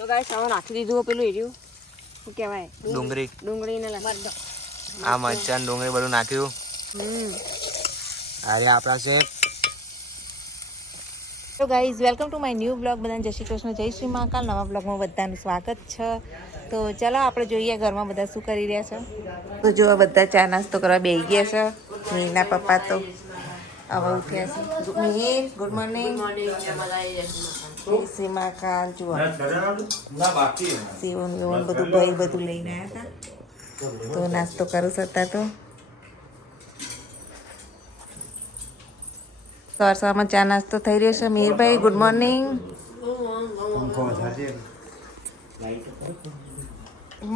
તો ગાઈસ હવે નાખી દીધું પેલું એર્યું શું કહેવાય ડુંગળી ને લસણ આ મરચાં ડુંગળી બધું નાખ્યું. અરે આપણા છે. તો guys welcome to my new blog. બધાને જય શ્રી કૃષ્ણ, જય શ્રી મહાકાલ. નવા બ્લોગમાં બધાનું સ્વાગત છે. તો ચાલો આપણે જોઈએ ઘરમાં બધા શું કરી રહ્યા છે. તો જો બધા ચા નાસ્તો કરવા બેસી ગયા છે. મીરના પપ્પા તો હવે ઉઠ્યા છે. Mir good morning. શ્રી મહાકાલ જુઓ સીવન વીવન બધું ભાઈ બધું લઈને આવ્યા હતા. તો નાસ્તો કરું છું અત્યારે તો. સવારમાં ચા નાસ્તો થઈ રહ્યો છે. મીરભાઈ ગુડ મોર્નિંગ.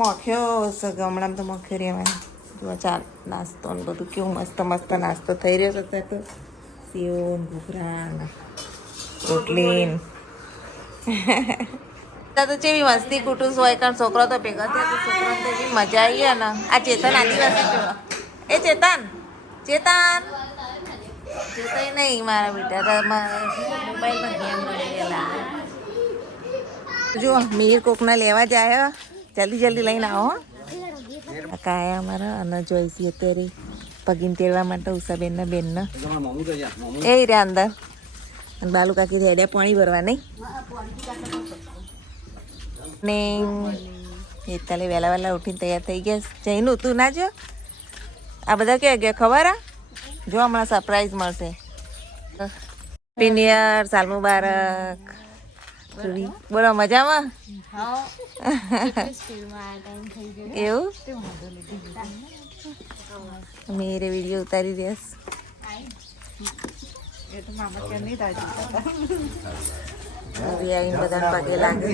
મોખ્યો છે ગામડામાં તો મોખ્યો રહેવાય. જો ચા નાસ્તો ને બધું કેવું મસ્ત મસ્ત નાસ્તો થઈ રહ્યો છે અત્યારે તો. સેવ ઘૂઘરા રોટલી તો જેવી મસ્તી કુટુંબ હોય કારણ છોકરો તો ભેગા થયા તો છોકરો તો એવી મજા આવી ને. આ ચેતન આદિવાસી જો એ ચેતન નહીં મારા બેટા મોબાઈલમાં ગેમ રમેલા. જો મીર કોકના લેવા જાય જલ્દી લઈને આવો. કાકા આયા અમારા અને જોઈશી અત્યારે પગીને તેડવા માટે ઉષાબેનના બેનના એ રે અંદર અને બાલુ કાકી રેડ્યા પાણી ભરવા નહીં ને એતાલે વહેલા ઉઠીને તૈયાર થઈ ગયા. જઈનું તું ના જો આ બધા ક્યાં ગયા ખબર આ જો હમણાં સરપ્રાઈઝ મળશે. હેપી ન્યુ યર, સાલ મુબારક. બોલો મજામાં? એવું મેરે વિડીયો ઉતારી દેસ. આવીને બધા પગે લાગે.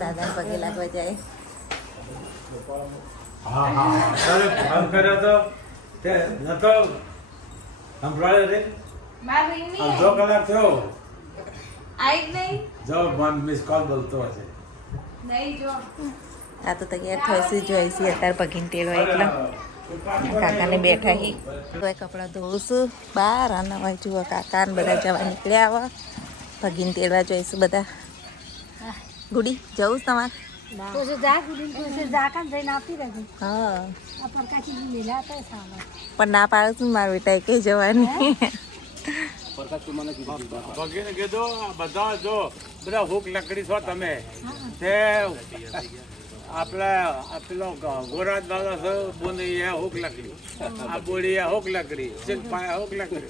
દાદા પગે લાગવા જાય. આ તો તૈયાર થઈશું જોઈશું અત્યારે પગીને તેડવા એટલે કાકાને બેઠા હી કપડાં ધોઉં છું બહાર અને હવે જુઓ કાકા ને બધા જવા નીકળ્યા આવા પગીને તેડવા જોઈશું બધા. ગુડી જવું તમારે? પણ ના પાડું છું મારા બેટા કઈ જવાની. બધા હુક લકડી છો તમે પેલો ગોરાજ દાદા છો બોની હુક લકડી આ બોડી હુક લકડી શિલ્પા હુક લકડી.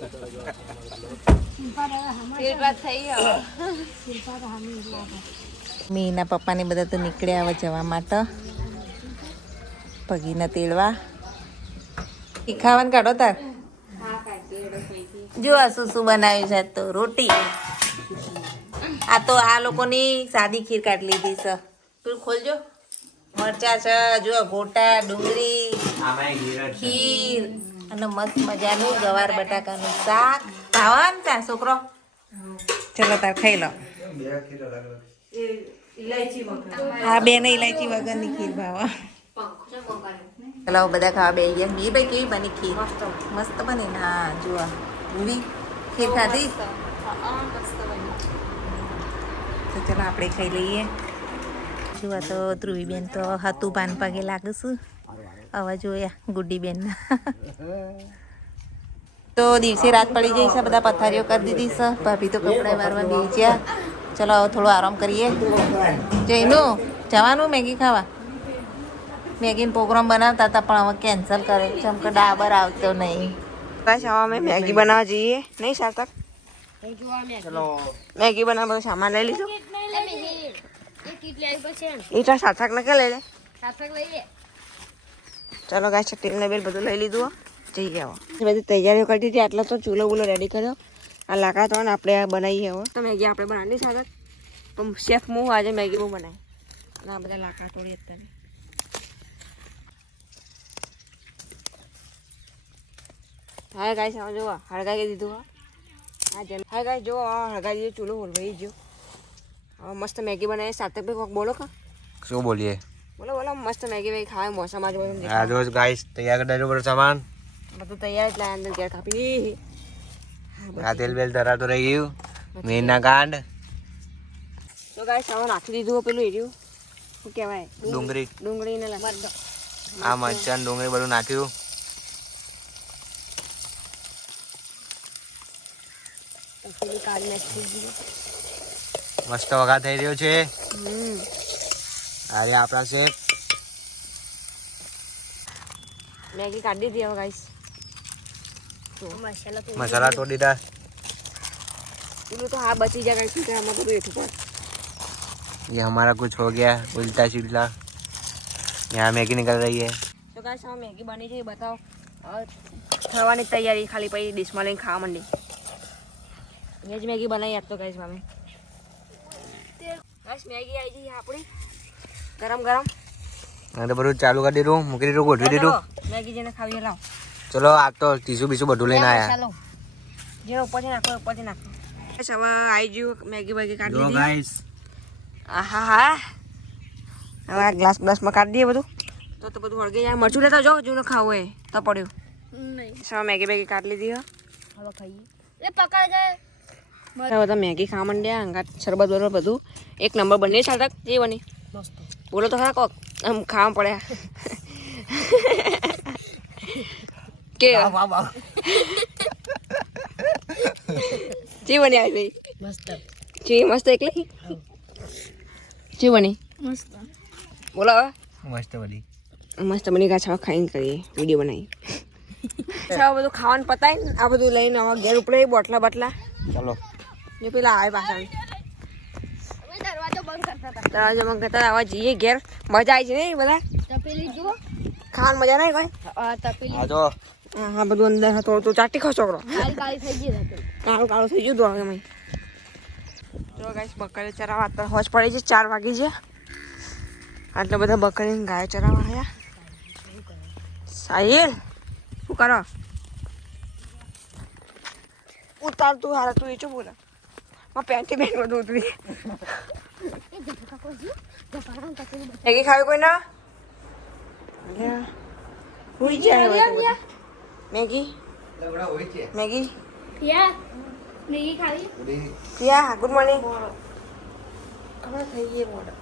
મીના પપ્પાને બધા તો નીકળ્યા હવે જવા માટે પગીને તેડવા. ખાવાનું કાઢો તાર. જો આ શું બનાવ્યું છે તો રોટી. આ તો આ લોકોની સાદી ખીર કાઢી લીધી છે. તું ખોલજો. મરચા છે જો ગોટા ડુંગળી ખીર અને મસ્ત મજાનું ગવાર બટાકાનું શાક. ભાવન ચા છોકરો ચલો તાર ખાઈ લો. હા બેને ઇલાયચી વગરની ખીર ભાવા. ચલો બધા ખાવા બેસી ગયા. મીરભાઈ કેવી બની ખીર? મસ્ત બની ને. હા જુઓ પૂરી ખીર ખાધી તો ચલો આપણે ખાઈ લઈએ. જુઓ તો ધ્રુવીબેન તો હતું પાન પગે લાગુ છું. હવે જોયા ગુડીબેન તો દિવસે રાત પડી જઈ છે. બધા પથારીઓ કરી દીધી છે. ભાભી તો કપડા વારવા બેસી ગયા. ચલો હવે થોડો આરામ કરીએ. જઈનું જવાનું મેગી ખાવા. મેગીનો પ્રોગ્રામ બનાવતા હતા પણ હવે કેન્સલ કરે કેમ કે ડાબર આવતો નહીં. બસ હવે અમે મેગી બનાવવા જઈએ નહીં સાર્થક? ચલો મેગી બનાવવા બધું સામાન લઈ લીધું. એ તો સાર્થક ને કે લઈ લે. ચલો ગાય તેલ ને બેલ બધું લઈ લીધું. જઈએ હવે બધી તૈયારીઓ કરી દીધી. આટલા તો ચૂલો બુલો રેડી કર્યો. આ લાકડા તો આપણે બનાવીએ હવે. તો મેગી આપણે બનાવી સાર્થક પણ શેફ હું આજે મેગી હું બનાવી અને આ બધા લાકડા તોડી અત્યારે. હા ગાય સામે જોવા હળગાવી દીધું. હા ગાય જો હળગાવી દીધું. ચૂલો હોલવાઈ ગયો. હવે મસ્ત મેગી બનાવી. સાથે કોક બોલો કા શું બોલીએ? બોલો મસ્ત મેગી વેગી ખાવા મોસમ આજે આ જો ગાઈસ તૈયાર કરી દેજો બધો સામાન. બધું તૈયાર જ લાયા અંદર ઘેર કાપી. આ તેલ બેલ ધરાતો રહી ગયું મેના કાંડ તો ગાઈસ હવે નાખી દીધું પેલું એર્યું શું કહેવાય ડુંગળી ડુંગળીને મરચો. આ મરચાં ડુંગળી બધું નાખ્યું. પેલી કાળી નાખી દીધી. મસ્ત વઘાર થઈ રહ્યો છે. હમ અરે આપણા છે મેગી કાઢી દીધી હવે ગાઈસ. મસાલા તોડી દીધા. પેલું તો હા બચી જાય ગાઈસ કે આમાં તો બેઠું પર. ये हमारा कुछ हो गया उल्टा सीधा. यहाँ मैगी निकल रही है. તો ગાઈસ હવે મેગી બની છે બતાવો. હવે ખાવાની તૈયારી ખાલી પછી ડીશમાં લઈને ખાવા માંડી. એ જ મેગી બનાવી આજ તો ગાઈસ અમે. ગાઈસ મેગી આવી ગઈ આપણી ગરમ ગરમ. અને તો બધું ચાલુ કરી દીધું મૂકી દીધું ગોઠવી દીધું. મેગી જેને ખાવી લાવ. ચલો આ તો ટીસુ બીસું બધું લઈને આવ્યા. ચાલો જે ઉપરથી નાખો ઉપરથી નાખો. ગાઈસ હવે આવી ગયું મેગી બેગી કાઢી જો દીધી. ગાઈસ આહા હા હવે આ ગ્લાસમાં કાઢી દઈએ બધું. તો બધું હળગે જાય. મરચું લેતા જાઓ જૂનો ખાવું હોય તો પડ્યું નહીં. મેગી બેગી કાઢી લીધી હવે ખાઈએ. બધા મેગી ખાવા માંડ્યા અંગાત શરબત બરબત બધું એક નંબર બને સાતક જે બની બોલો તો ખરા કોક આમ ખાવા પડ્યા કે જે બની આવી મસ્ત જે મસ્ત એકલી જે બની મસ્ત બોલો હવે મસ્ત બધી મસ્ત બની ગયા. ખાઈને કરીએ વિડીયો બનાવી. બધું ખાવાનું પતાય ને આ બધું લઈને હવે ઘેર ઉપડે બોટલા બાટલા ચલો જો પેલા આવે પાછળ દરવાજો બંધ કરતા આવા જઈએ ઘેર. મજા આવી છે ને બધા ખાવાની મજા નહીં કોઈ. આ જો હા બધું અંદર થોડું તું ચાટી ખો છોકરો. કાળું કાળું થઈ ગયું દોડ ગમે. જો ગાઈસ બકરી ચરાવવા અત્યારે હોજ પડી છે 4 વાગી છે. આટલા બધા બકરી ગાય ચરાવવા આવ્યા. સાહિલ શું કરો ઉતાર તું હારા તું એ ચો બોલા માં પેન્ટી બેન બધું ઉતરી. મેગી ખાવી કોઈ ના હુઈ જાય મેગી મેગી પિયા ગુડ મોર્નિંગ. ખબર થઈ ગઈ મોડા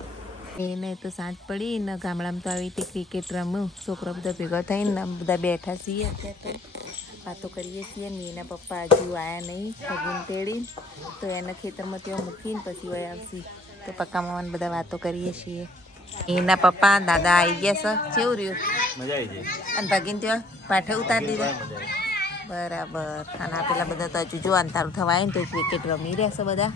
એને તો સાંજ પડી ને ગામડામાં તો આવી રીતે ક્રિકેટ રમ્યું છોકરા બધા ભેગા થઈને બધા બેઠા છીએ અત્યારે તો વાતો કરીએ છીએ ને એના પપ્પા હજુ આવ્યા નહીં સગીન તેડી તો એના ખેતરમાં ત્યાં મૂકીને પછી વય આવશે તો પક્કા મામાને બધા વાતો કરીએ છીએ. એના પપ્પા દાદા આવી ગયા છે કેવું રહ્યું મજા આવી ગઈ. અને ભગીન ત્યાં પાઠે ઉતારી દીધા બરાબર. અને આ પેલા બધા તો હજુ જો અંધારું થવા આવે ને તો ક્રિકેટ રમી રહેશે બધા.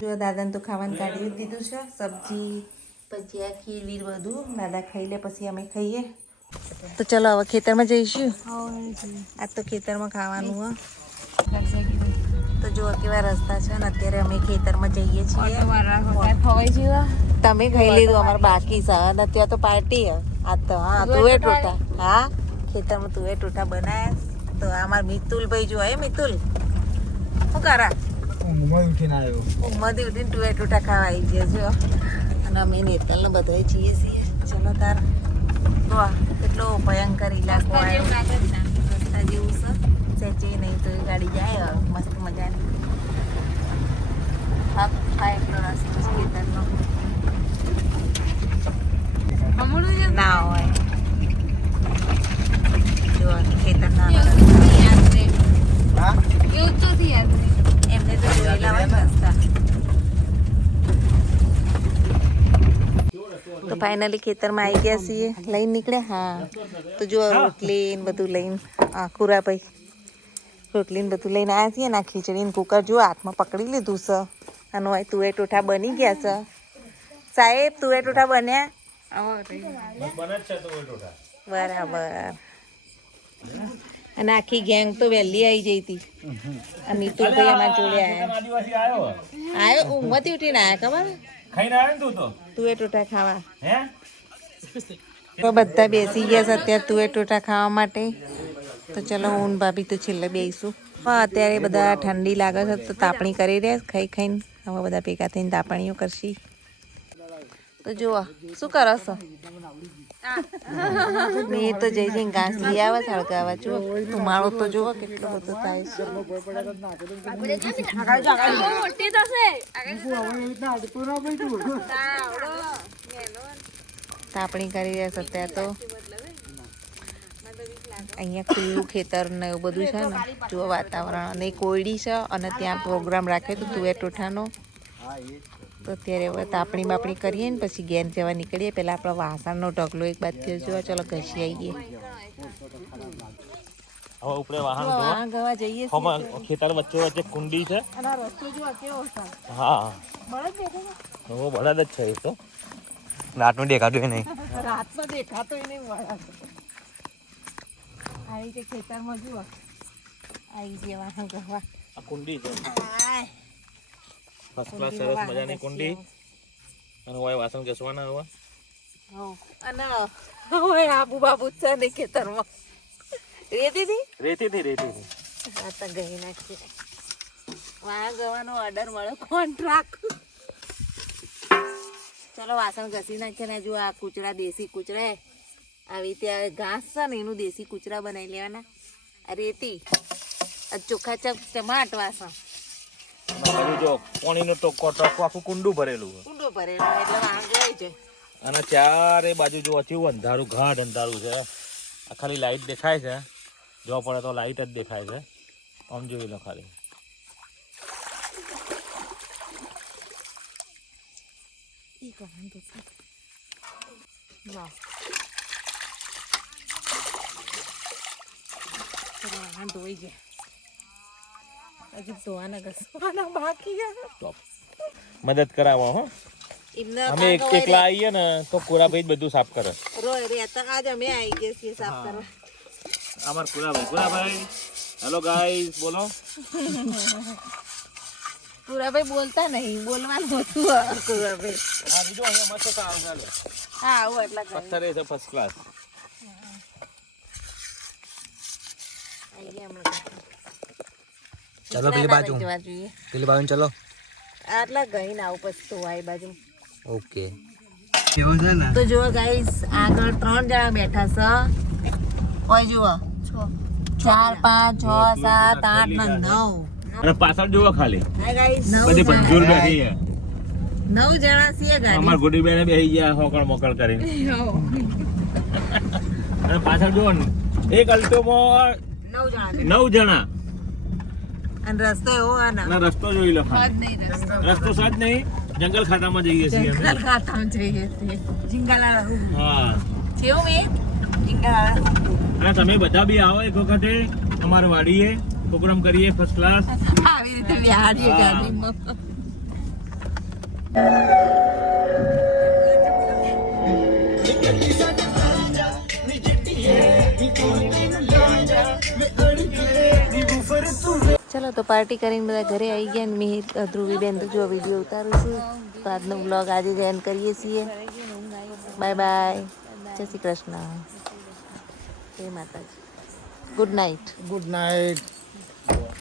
જો દાદાને તો ખાવાનું કાઢી દીધું છે સબ્જી ભજીયા ખીર વીર બધું દાદા ખાઈ લે પછી અમે ખાઈએ. તો ચલો હવે ખેતરમાં જઈશું. આજ તો ખેતરમાં ખાવાનું હો. તો જો કેવા રસ્તા છે ને અત્યારે અમે ખેતરમાં જઈએ છીએ. તમે ખાઈ લીધું અમારે બાકી છે અને ત્યાં તો પાર્ટી હે આજ તો. હા તુવે ટોટા હા ખેતરમાં તુવે ટોટા બનાવ્યા. તો અમારા મિતુલ ભાઈ જો હે મિતુલ શું કરા ઉમરથી ઉઠીને તુવે ટોટા ખાવા આવી ગયા છો. અને અમે નેતલને બધા છીએ છીએ. ચલો તાર તો કેટલો ભયંકર ઇલાકો આવ્યો રસ્તા જેવું છે સેચે નહીં તો એ ગાડી જાય મસ્ત મજાની. હા એટલો રસ્તો ખેતરનો ના હોય જો ખેતરના એમને તો જોયેલા હોય ને રસ્તા. તો ફાઇનલી ખેતરમાં આવી ગયા છીએ લઈને નીકળ્યા. હા તો જો રોટલી ને બધું લઈને ખુરાભાઈ રોટલી ને બધું લઈને આવ્યા છીએ ને આ ખીચડીને કુકર જો હાથમાં પકડી લીધું છે. અને હોય તુવે ટોઠા બની ગયા છે સાહેબ. તુવે ટોઠા બન્યા બરાબર. અને આખી ગેંગ તો વહેલી આવી જઈ હતી. આ મિતુલભાઈ અમારા જોડે આવ્યો ઊંઘમાંથી ઉઠીને આવ્યા ખબર તુવે ટોઠા ખાવા. તો બધા બેસી ગયા છે અત્યારે તુવે ટોઠા ખાવા માટે. તો ચલો હું ભાભી તો છેલ્લે બેસીશું. અત્યારે બધા ઠંડી લાગે છે તો તાપણી કરી રહ્યા ખાઈ ખાઈને. હવે બધા ભેગા થઈને તાપણીઓ કરશી. તો જુઓ શું કરો છો મેં તો જઈ જઈને ઘાસ લઈ આવે સળગાવા જુઓ ધુમાડો તો જુઓ કેટલો બધો થાય છે તાપણી કરી રહ્યા છે અત્યારે તો અહીંયા ખુલ્લું ખેતર ને એવું બધું છે ને જુઓ વાતાવરણ અને કોયડી છે અને ત્યાં પ્રોગ્રામ રાખ્યો હતો તુવેર ટોઠાનો તો અત્યારે હવે તાપણી બાપણી કરીએ ને પછી ઘેર જવા નીકળીએ પહેલાં આપણા વાસણનો ઢગલો એક બાદ થયો જો ચલો ઘસી આવીએ હવે ઉપરે વાહન વાહણ ગવા જઈએ ખેતર વચ્ચે કુંડી છે અને આ રસ્તો જો કેવો છે હા બળદ દેખાય હું બળદ જ છે એ તો રાતનું દેખાતું નહીં રાતમાં દેખાતો નહીં બળદ આ રીતે ખેતરમાં જુઓ આવી ગયા વાહણ ગવા આ કુંડી છે ફર્સ્ટ ક્લાસ સરસ મજાની કુંડી અને હોય વાસણ ઘસવાના હવે અને હવે આબુ બાબુ છે ને ખેતરમાં રેતીથી આ તો ગઈ નાખી વાહણ ગવાનો ઓર્ડર મળ્યો કોન્ટ્રાક્ટ ચલો વાસણ ઘસી નાખીએ ને જો આ કૂચરા દેશી કૂચરા આવી રીતે ઘાસ છે ને એનું દેશી કૂચરા બનાવી લેવાના આ રેતી આ ચોખ્ખા ચમાટ વાસણ જો પાણીનો ટોકો આખું કુંડું ભરેલું કુંડો ભરેલો એટલે વાહણ ગઈ છે અને ચારે બાજુ જો કેવું અંધારું ઘાટ અંધારું છે આ ખાલી લાઈટ દેખાય છે જો પડે તો લાઈટ જ દેખાય છે આમ જોઈ લો ખાલી ધોઈ ગયા હજુ ધોવાના ઘસવાના બાકી મદદ કરાવો હો અમે એકલા આવીએ ને તો કુરાભાઈ જ બધું સાફ કરે રોય રે તો આજ અમે આવી ગયા છીએ સાફ કરવા અમાર કુરાભાઈ હેલો ગાઈસ બોલો કુરાભાઈ બોલતા નહીં બોલવાનું હતું કુરાભાઈ આ બીજો અહીંયા મસ્ત કામ ચાલે હા આવું એટલા કરે પથ્થર છે ફર્સ્ટ ક્લાસ આવી ગયા હમણાં ચલો પેલી બાજુ જવા જોઈએ પેલી બાજુ ચલો આટલા ગઈ ના આવું પછી તો આ બાજુ ઓકે કેવું છે ને તો જુઓ ગાઈસ આગળ 3 જણા બેઠા છે ઓય જુઓ 4 5 6 7 8 ને 9 અને પાછળ જુઓ ખાલી હાય ગાઈસ બધી ભંજૂર બેઠી છે 9 જણા છીએ ગાડી અમાર ગુડી બેને બેહી ગયા હોકળ મોકળ કરીને અને પાછળ જુઓ ને એક અલ્ટોમાં 9 જણા અને રસ્તો એવો આના અને રસ્તો જોઈ લો ખાલી રસ્તો સજ નહીં જંગલ ખાતામાં જઈએ છીએ અમે જંગલ ખાતામાં જઈએ છીએ જિંગાલા હા કેવું મે જિંગાલા અને તમે બધા બી આવો એક વખતે અમારી વાડીએ પ્રોગ્રામ કરીએ ફર્સ્ટ ક્લાસ આવી રીતે બિહારી ગાડીમાં ચલો તો પાર્ટી કરીને બધા ઘરે આવી ગયા ને મિહિર ધ્રુવીબેન તો જો વિડીયો ઉતારું છું તો આજનો વ્લોગ આજે જ એન્ડ કરીએ છીએ બાય બાય જય શ્રી કૃષ્ણ જય માતાજી ગુડ નાઇટ ગુડ નાઇટ